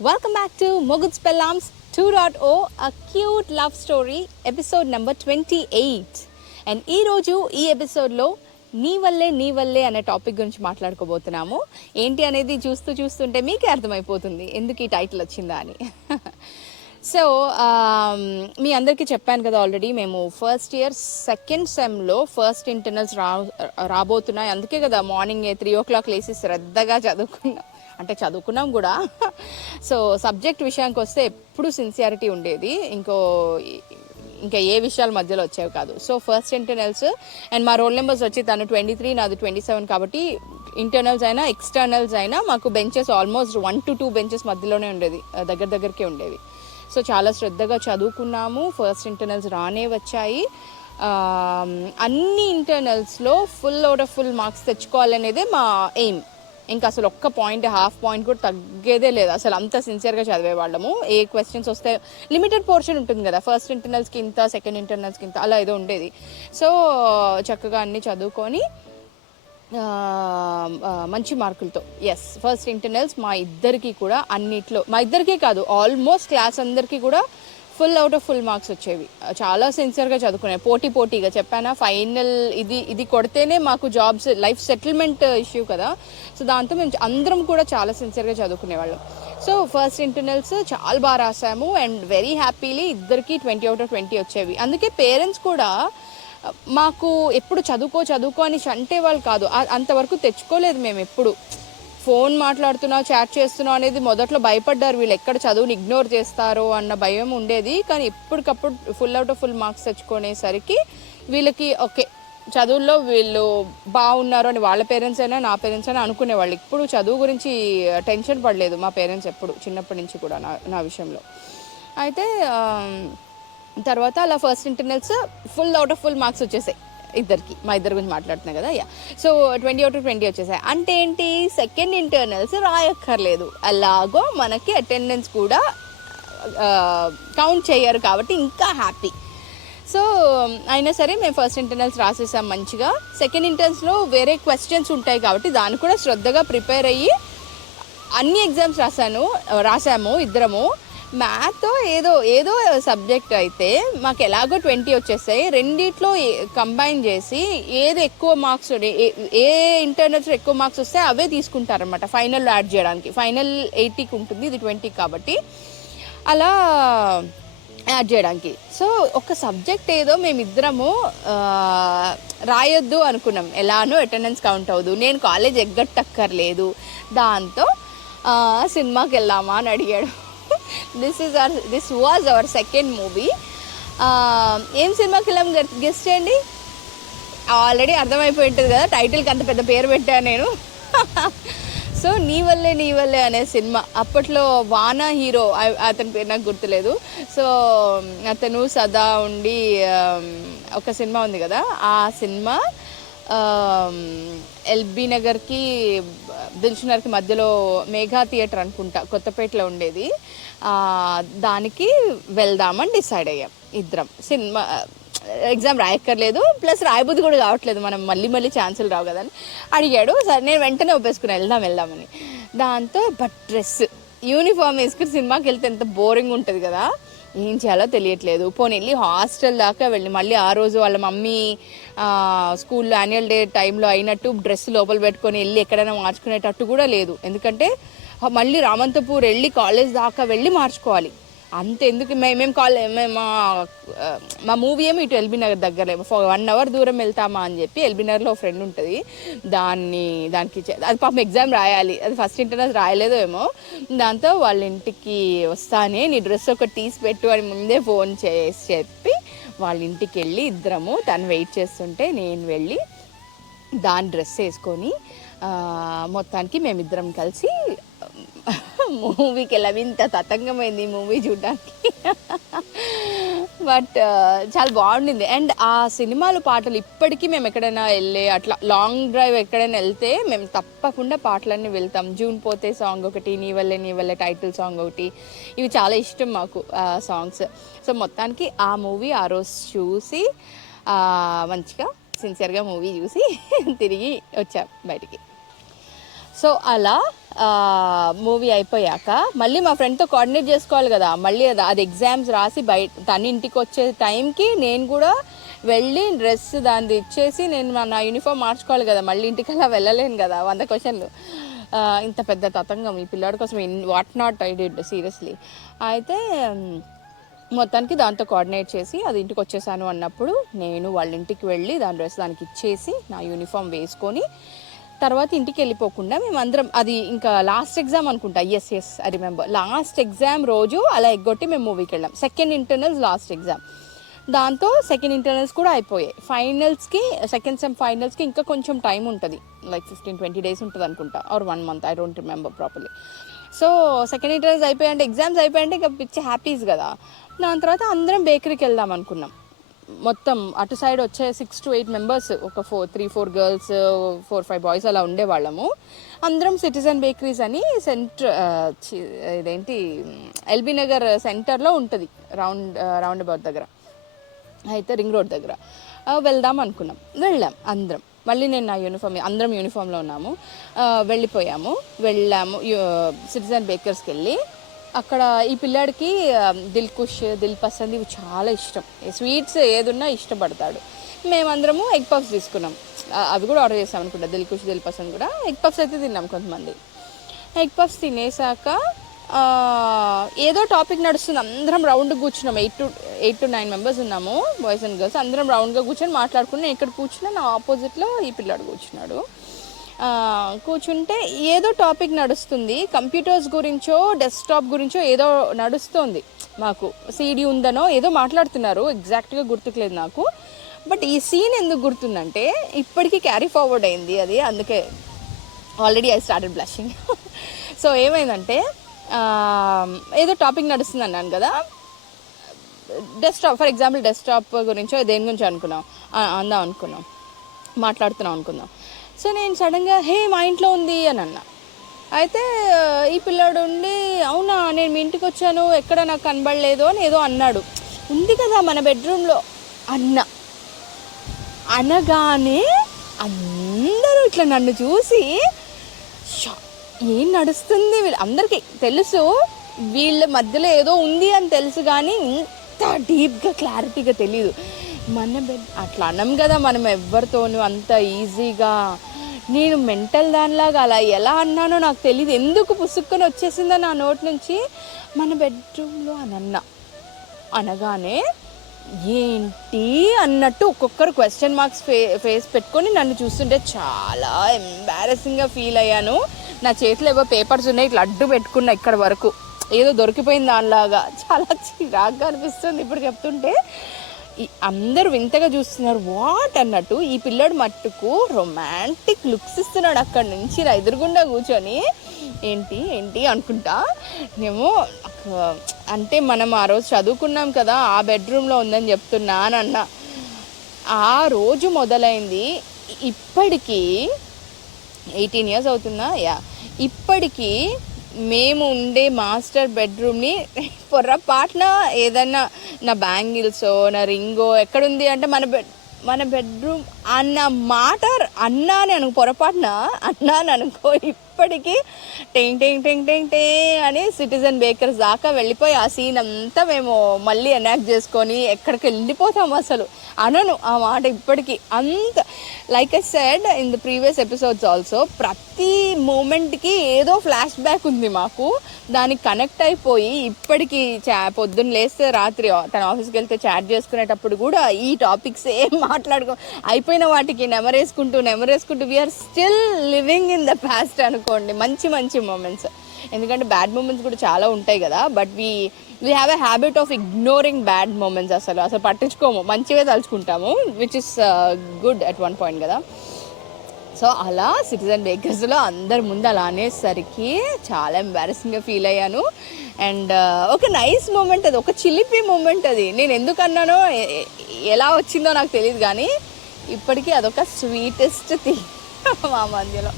Welcome back to Mogud's Pellam's 2.0, a cute love story, episode number 28. And ఈ రోజు ఈ ఎపిసోడ్లో నీ వల్లే అనే టాపిక్ గురించి మాట్లాడుకోబోతున్నాము. ఏంటి అనేది చూస్తుంటే మీకే అర్థమైపోతుంది ఎందుకు ఈ టైటిల్ వచ్చిందా అని. సో మీ అందరికీ చెప్పాను కదా ఆల్రెడీ, మేము ఫస్ట్ ఇయర్ సెకండ్ సెమ్లో ఫస్ట్ ఇంటర్నల్స్ రాబోతున్నాయి. అందుకే కదా మార్నింగ్ 3 o'clock లేసి శ్రద్ధగా చదువుకున్నాం కూడా. సో సబ్జెక్ట్ విషయానికి వస్తే ఎప్పుడు సిన్సియారిటీ ఉండేది, ఇంకా ఏ విషయాల మధ్యలో వచ్చేవి కాదు. సో ఫస్ట్ ఇంటర్నల్స్ అండ్ మా రోల్ నెంబర్స్ వచ్చి తను 23, నాది 27 కాబట్టి ఇంటర్నల్స్ అయినా ఎక్స్టర్నల్స్ అయినా మాకు బెంచెస్ ఆల్మోస్ట్ 1 to 2 బెంచెస్ మధ్యలోనే ఉండేది, దగ్గరకే ఉండేవి. సో చాలా శ్రద్ధగా చదువుకున్నాము. ఫస్ట్ ఇంటర్నల్స్ రానే వచ్చాయి. అన్ని ఇంటర్నల్స్లో full out of full marks తెచ్చుకోవాలనేదే మా ఎయిమ్. ఇంకా అసలు ఒక్క పాయింట్, హాఫ్ పాయింట్ కూడా తగ్గేదే లేదు. అసలు అంత సిన్సియర్గా చదివేవాళ్ళము. ఏ క్వశ్చన్స్ వస్తే లిమిటెడ్ పోర్షన్ ఉంటుంది కదా, ఫస్ట్ ఇంటర్నల్స్కి ఇంత, సెకండ్ ఇంటర్నల్స్కి ఇంత, అలా ఏదో ఉండేది. సో చక్కగా అన్నీ చదువుకొని మంచి మార్కులతో ఫస్ట్ ఇంటర్నల్స్ మా ఇద్దరికి కూడా అన్నిట్లో, మా ఇద్దరికే కాదు ఆల్మోస్ట్ క్లాస్ అందరికీ కూడా full out of full marks వచ్చేవి. చాలా సిన్సియర్గా చదువుకున్నాయి, పోటీగా చెప్పానా. ఫైనల్ ఇది కొడితేనే మాకు జాబ్స్, లైఫ్ సెటిల్మెంట్ ఇష్యూ కదా. సో దాంతో మేము అందరం కూడా చాలా సిన్సియర్గా చదువుకునేవాళ్ళం. సో ఫస్ట్ ఇంటర్నల్స్ చాలా బాగా రాసాము అండ్ వెరీ హ్యాపీలీ ఇద్దరికి 20 out of 20 వచ్చేవి. అందుకే పేరెంట్స్ కూడా మాకు ఎప్పుడు చదువుకో అని అంటే వాళ్ళు కాదు, అంతవరకు తెచ్చుకోలేదు. మేము ఎప్పుడు ఫోన్ మాట్లాడుతున్నావు, చాట్ చేస్తున్నావు అనేది మొదట్లో భయపడ్డారు, వీళ్ళు ఎక్కడ చదువుని ఇగ్నోర్ చేస్తారో అన్న భయం ఉండేది. కానీ ఎప్పటికప్పుడు full out of full marks తెచ్చుకునేసరికి వీళ్ళకి ఓకే, చదువుల్లో వీళ్ళు బాగున్నారు అని వాళ్ళ పేరెంట్స్ అయినా నా పేరెంట్స్ అయినా అనుకునేవాళ్ళు. ఇప్పుడు చదువు గురించి టెన్షన్ పడలేదు మా పేరెంట్స్ ఎప్పుడు, చిన్నప్పటి నుంచి కూడా నా విషయంలో. అయితే తర్వాత అలా first internals full out of full marks వచ్చేసాయి ఇద్దరికి. మా ఇద్దరి గురించి మాట్లాడుతున్నాయి కదా. సో 20 out of 20 వచ్చేసాయి. అంటే ఏంటి, సెకండ్ ఇంటర్నల్స్ రాయక్కర్లేదు, అలాగో మనకి అటెండెన్స్ కూడా కౌంట్ చేయరు కాబట్టి ఇంకా హ్యాపీ. సో అయినా సరే మేము ఫస్ట్ ఇంటర్నల్స్ రాసేసాం మంచిగా. సెకండ్ ఇంటర్నల్స్లో వేరే క్వశ్చన్స్ ఉంటాయి కాబట్టి దాన్ని కూడా శ్రద్ధగా ప్రిపేర్ అయ్యి అన్ని ఎగ్జామ్స్ రాసాము ఇద్దరము. మ్యాథ్ ఏదో సబ్జెక్ట్ అయితే మాకు ఎలాగో 20 వచ్చేస్తాయి. రెండిట్లో కంబైన్ చేసి ఏది ఎక్కువ మార్క్స్, ఏ ఇంటర్నల్స్లో ఎక్కువ మార్క్స్ వస్తే అవే తీసుకుంటారనమాట ఫైనల్లో యాడ్ చేయడానికి. ఫైనల్ 80కి ఉంటుంది, ఇది 20 కాబట్టి అలా యాడ్ చేయడానికి. సో ఒక సబ్జెక్ట్ ఏదో మేమిద్దరము రాయొద్దు అనుకున్నాం, ఎలానో అటెండెన్స్ కౌంట్ అవ్వదు, నేను కాలేజ్ ఎగ్గట్టక్కర్లేదు. దాంతో సినిమాకి వెళ్దామా అని అడిగాడు. This was our second movie. ఏం సినిమాకి వెళ్ళాం గెస్ట్ చేయండి. ఆల్రెడీ అర్థమైపోయి ఉంటుంది కదా, టైటిల్కి అంత పెద్ద పేరు పెట్టాను నేను. సో నీ వల్లే అనే సినిమా. అప్పట్లో వానా హీరో, అతని పేరు నాకు గుర్తులేదు. సో అతను సదా ఉండి ఒక సినిమా ఉంది కదా, ఆ సినిమా ఎల్బీ నగర్కి దిల్షునగర్కి మధ్యలో మేఘా థియేటర్ అనుకుంటా, కొత్తపేటలో ఉండేది. దానికి వెళ్దామని డిసైడ్ అయ్యాం ఇద్దరం. సినిమా ఎగ్జామ్ రాయక్కర్లేదు, ప్లస్ రాయబుద్ధి కూడా కావట్లేదు, మనం మళ్ళీ ఛాన్సులు రావు కదని అడిగాడు. సరే నేను వెంటనే ఒప్పేసుకున్నాను వెళ్దామని. దాంతో డ్రెస్, యూనిఫామ్ వేసుకుని సినిమాకి వెళ్తే ఎంత బోరింగ్ ఉంటుంది కదా, ఏం చేయాలో తెలియట్లేదు. పోనీ వెళ్ళి హాస్టల్ దాకా వెళ్ళి మళ్ళీ ఆ రోజు వాళ్ళ మమ్మీ స్కూల్లో యాన్యువల్ డే టైంలో అయినట్టు డ్రెస్ లోపల పెట్టుకొని వెళ్ళి ఎక్కడైనా మార్చుకునేటట్టు కూడా లేదు. ఎందుకంటే మళ్ళీ రామంతపూర్ వెళ్ళి కాలేజ్ దాకా వెళ్ళి మార్చుకోవాలి. అంతెందుకు, మేము మా మూవీ ఏమో ఇటు ఎల్బీ నగర్ దగ్గర 1 hour దూరం వెళ్తామా అని చెప్పి ఎల్బీ నగర్లో ఫ్రెండ్ ఉంటుంది, దానికి అది పాపం ఎగ్జామ్ రాయాలి, అది ఫస్ట్ ఇంటర్నల్స్ రాయలేదో ఏమో. దాంతో వాళ్ళ ఇంటికి వస్తానే నీ డ్రెస్ ఒకటి తీసి పెట్టు అని ముందే ఫోన్ చేసి చెప్పి వాళ్ళ ఇంటికి వెళ్ళి ఇద్దరము, తను వెయిట్ చేస్తుంటే నేను వెళ్ళి దాని డ్రెస్ వేసుకొని మొత్తానికి మేమిద్దరం కలిసి మూవీకి వెళ్ళాము. ఇంత తతంగమైంది మూవీ చూడడానికి, బట్ చాలా బాగుండింది. అండ్ ఆ సినిమాలో పాటలు ఇప్పటికీ మేము ఎక్కడైనా వెళ్ళే అట్లా లాంగ్ డ్రైవ్ ఎక్కడైనా వెళ్తే మేము తప్పకుండా పాటలన్నీ వెళ్తాం. జూన్ పోతే సాంగ్ ఒకటి, నీ వల్లే టైటిల్ సాంగ్ ఒకటి, ఇవి చాలా ఇష్టం మాకు సాంగ్స్. సో మొత్తానికి ఆ మూవీ ఆ రోజు చూసి మంచిగా సిన్సియర్గా మూవీ చూసి తిరిగి వచ్చాం బయటికి. సో అలా మూవీ అయిపోయాక మళ్ళీ మా ఫ్రెండ్తో కోఆర్డినేట్ చేసుకోవాలి కదా, మళ్ళీ అది ఎగ్జామ్స్ రాసి తన ఇంటికి వచ్చే టైంకి నేను కూడా వెళ్ళి డ్రెస్ దాన్ని ఇచ్చేసి నేను నా యూనిఫామ్ మార్చుకోవాలి కదా, మళ్ళీ ఇంటికి అలా వెళ్ళలేను కదా. 100 క్వశ్చన్లు. ఇంత పెద్ద తతంగం ఈ పిల్లాడి కోసం what not I did seriously. అయితే మొత్తానికి దాంతో కోఆర్డినేట్ చేసి అది ఇంటికి వచ్చేసాను అన్నప్పుడు నేను వాళ్ళ ఇంటికి వెళ్ళి దాని డ్రెస్ దానికి ఇచ్చేసి నా యూనిఫామ్ వేసుకొని తర్వాత ఇంటికి వెళ్ళిపోకుండా మేమందరం, అది ఇంకా లాస్ట్ ఎగ్జామ్ అనుకుంటా, yes I remember, last exam రోజు అలా ఎగ్గొట్టి మేము మూవీకి వెళ్ళాం. సెకండ్ ఇంటర్నల్స్ లాస్ట్ ఎగ్జామ్, దాంతో సెకండ్ ఇంటర్నల్స్ కూడా అయిపోయాయి. ఫైనల్స్కి, సెకండ్ సెమ్ ఫైనల్స్కి ఇంకా కొంచెం టైం ఉంటుంది, లైక్ 15-20 days ఉంటుంది అనుకుంటా, or 1 month, I don't remember properly. So second internals అయిపోయాయంటే, ఎగ్జామ్స్ అయిపోయాయంటే ఇంకా పిచ్చి హ్యాపీస్ కదా. దాని తర్వాత అందరం బేకరీకి వెళ్దాం అనుకున్నాం. మొత్తం అటు సైడ్ వచ్చే 6 to 8 members, ఒక 3-4 గర్ల్స్ 4-5 బాయ్స్ అలా ఉండేవాళ్ళము. అందరం సిటిజన్ బేకరీస్ అని ఇదేంటి ఎల్బీ నగర్ సెంటర్లో ఉంటుంది, రౌండ్ అబౌట్ దగ్గర, అయితే రింగ్ రోడ్ దగ్గర వెళ్దాం అనుకున్నాం. వెళ్ళాం అందరం. మళ్ళీ నేను నా అందరం యూనిఫామ్లో ఉన్నాము. వెళ్ళాము సిటిజన్ బేకర్స్కి వెళ్ళి అక్కడ ఈ పిల్లాడికి దిల్ కుష్, దిల్ పసంద్ ఇవి చాలా ఇష్టం. స్వీట్స్ ఏదున్నా ఇష్టపడతాడు. మేమందరము ఎగ్ పఫ్స్ తీసుకున్నాం, అవి కూడా ఆర్డర్ చేసాం అనుకుంటా. దిల్ కుష్, దిల్ పసంద్ కూడా. ఎగ్ పఫ్స్ అయితే తిన్నాం కొంతమంది. ఎగ్ పఫ్స్ తినేసాక ఏదో టాపిక్ నడుస్తుంది, అందరం రౌండ్ కూర్చున్నాం. 8 to 9 members ఉన్నాము, బాయ్స్ అండ్ గర్ల్స్. అందరం రౌండ్గా కూర్చొని మాట్లాడుకున్నాం. ఇక్కడ కూర్చున్నా నా ఆపోజిట్లో ఈ పిల్లాడు కూర్చున్నాడు. కూర్చుంటే ఏదో టాపిక్ నడుస్తుంది, కంప్యూటర్స్ గురించో డెస్క్టాప్ గురించో ఏదో నడుస్తుంది. మాకు సీడీ ఉందనో ఏదో మాట్లాడుతున్నారు, ఎగ్జాక్ట్గా గుర్తుకులేదు నాకు. బట్ ఈ సీన్ ఎందుకు గుర్తుందంటే ఇప్పటికీ క్యారీ ఫార్వర్డ్ అయింది అది, అందుకే already I started blushing. So ఏమైందంటే ఏదో టాపిక్ నడుస్తుంది అన్నాను కదా, డెస్క్టాప్, ఫర్ ఎగ్జాంపుల్ డెస్క్టాప్ గురించో దేని గురించి మాట్లాడుతున్నాం అనుకుందాం. సో నేను సడన్గా మా ఇంట్లో ఉంది అని అన్నా. అయితే ఈ పిల్లాడు ఉండి, అవునా నేను మీ ఇంటికి వచ్చాను, ఎక్కడ నాకు కనబడలేదు అని ఏదో అన్నాడు. ఉంది కదా మన బెడ్రూమ్లో అనగానే అందరూ ఇట్లా నన్ను చూసి ఏం నడుస్తుంది, అందరికీ తెలుసు వీళ్ళ మధ్యలో ఏదో ఉంది అని తెలుసు, కానీ ఇంత డీప్గా క్లారిటీగా తెలీదు. అట్లా అనం కదా మనం ఎవరితోనూ అంత ఈజీగా. నేను మెంటల్ దానిలాగా అలా ఎలా అన్నానో నాకు తెలియదు, ఎందుకు పుసుక్కొని వచ్చేసిందో నా నోటి నుంచి. మన బెడ్రూమ్లో అనగానే ఏంటి అన్నట్టు ఒక్కొక్కరు క్వశ్చన్ మార్క్స్ ఫేస్ పెట్టుకొని నన్ను చూస్తుంటే చాలా ఎంబారసింగ్గా ఫీల్ అయ్యాను. నా చేతిలో ఏవో పేపర్స్ ఉన్నాయి, ఇట్లా అడ్డు పెట్టుకున్నా ఇక్కడ వరకు, ఏదో దొరికిపోయింది దానిలాగా. చాలా చిరాగ్గా అనిపిస్తుంది ఇప్పుడు చెప్తుంటే. అందరూ వింతగా చూస్తున్నారు, వాట్ అన్నట్టు. ఈ పిల్లడు మట్టుకు రొమాంటిక్ లుక్స్ ఇస్తున్నాడు అక్కడి నుంచి నా ఎదురుగుండా కూర్చొని. ఏంటి అనుకుంటా. నేమో అంటే మనం ఆ రోజు చదువుకున్నాం కదా, ఆ బెడ్రూమ్లో ఉందని చెప్తున్నానన్న. ఆ రోజు మొదలైంది. ఇప్పటికీ 18 years అవుతుందా, ఇప్పటికీ మేము ఉండే మాస్టర్ బెడ్రూమ్ని పొర్రపాటున ఏదన్నా నా బ్యాంగిల్సో నా రింగో ఎక్కడుంది అంటే మన బెడ్రూమ్ అన్న మాట అన్నాని అనుకో, పొరపాటున అన్నాను అనుకో, ఇప్పటికీ టెంగ్ టెంగ్ టెంగ్ టెంగ్ టే అని సిటిజన్ బేకర్స్ దాకా వెళ్ళిపోయి ఆ సీన్ అంతా మేము మళ్ళీ ఎనాక్ట్ చేసుకొని ఎక్కడికి వెళ్ళిపోతాం. అసలు అనను ఆ మాట ఇప్పటికీ. అంత like I said in the previous episodes also, ప్రతి మూమెంట్కి ఏదో ఫ్లాష్ బ్యాక్ ఉంది మాకు. దానికి కనెక్ట్ అయిపోయి ఇప్పటికీ పొద్దున్న లేస్తే రాత్రి తన ఆఫీస్కి వెళ్తే చాట్ చేసుకునేటప్పుడు కూడా ఈ టాపిక్స్ ఏం అయిపోయిన వాటికి నెమరేసుకుంటూ we're still living in the past అనుకోండి. మంచి మూమెంట్స్. ఎందుకంటే బ్యాడ్ మూమెంట్స్ కూడా చాలా ఉంటాయి కదా, but we have a habit of ignoring bad moments. అసలు పట్టించుకోము, మంచివే తలుచుకుంటాము, which is good at one point కదా. సో అలా సిటిజన్ బేకర్స్లో అందరి ముందు అలా అనేసరికి చాలా ఎంబారసింగ్గా ఫీల్ అయ్యాను. అండ్ ఒక నైస్ మూమెంట్ అది, ఒక చిలిపి మూమెంట్ అది. నేను ఎందుకు అన్నానో ఎలా వచ్చిందో నాకు తెలియదు, కానీ ఇప్పటికీ అదొక స్వీటెస్ట్ థింగ్ మా మధ్యలో.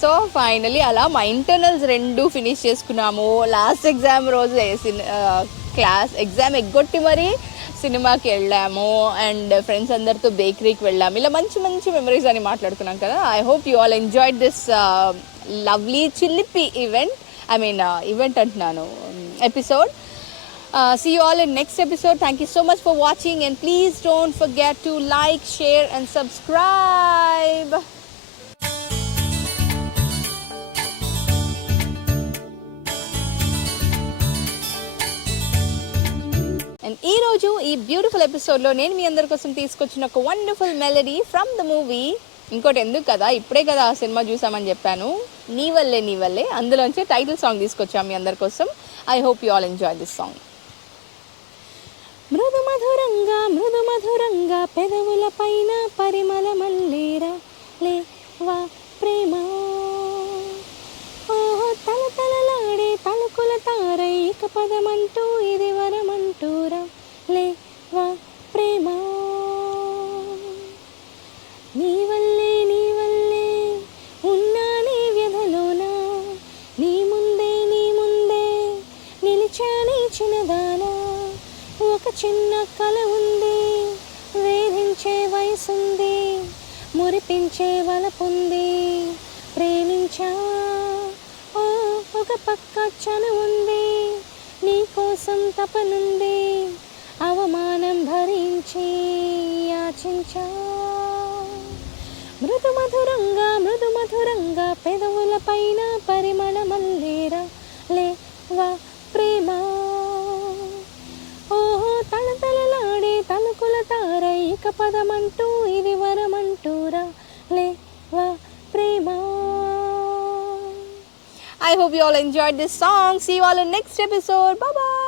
సో ఫైనలీ అలా మా ఇంటర్నల్స్ 2 ఫినిష్ చేసుకున్నాము. లాస్ట్ ఎగ్జామ్ రోజు క్లాస్ ఎగ్జామ్ ఎగ్గొట్టి మరీ సినిమాకి వెళ్ళాము అండ్ ఫ్రెండ్స్ అందరితో బేకరీకి వెళ్ళాము. ఇలా మంచి మంచి మెమరీస్ అని మాట్లాడుకున్నాం కదా. I hope you all enjoyed this lovely చిల్లిపి ఈవెంట్ అంటున్నాను, episode. See you all in next episode. Thank you so much for watching and please don't forget to like, share and subscribe. And ఈ రోజు ఈ beautiful ఎపిసోడ్లో నేను మీ అందరి కోసం తీసుకొచ్చిన ఒక wonderful melody from the movie. ఇంకోటి ఎందుకు కదా, ఇప్పుడే కదా ఆ సినిమా చూసామని చెప్పాను, నీ వల్లే. అందులోంచి టైటిల్ సాంగ్ తీసుకొచ్చాం మీ అందరి కోసం. I hope you all enjoy this song. మృదు మధురంగా పెదవుల పైన పరిమళ మల్లేరా లేవా ప్రేమ, ఓహో తలతలలాడే తలుకుల తారై ఇక పదమంటూ ఇది వరమంటూరా లేవా ప్రేమ. నీ వల్లే ఉన్నానే వ్యధలోనా, నీ ముందే నిలిచానే చిన్నదానా. ఒక చిన్న కల ఉంది, వేధించే వయసుంది, మురిపించే వలపుంది, ప్రేమించా ఓ ఒక పక్క చను ఉంది, నీ కోసం తపనుంది, అవమానం భరించి యాచించా. మృదు మధురంగా పెదవుల పైన పరిమళ మల్లేరా లేవా ప్రేమ, ఓహో తలతలలాడే తలుకుల తారై ఇక పదమంటూ ఇది వరమంటూరా లేవా ప్రేమ. I hope you all enjoyed this song. See you all in next episode. Bye bye.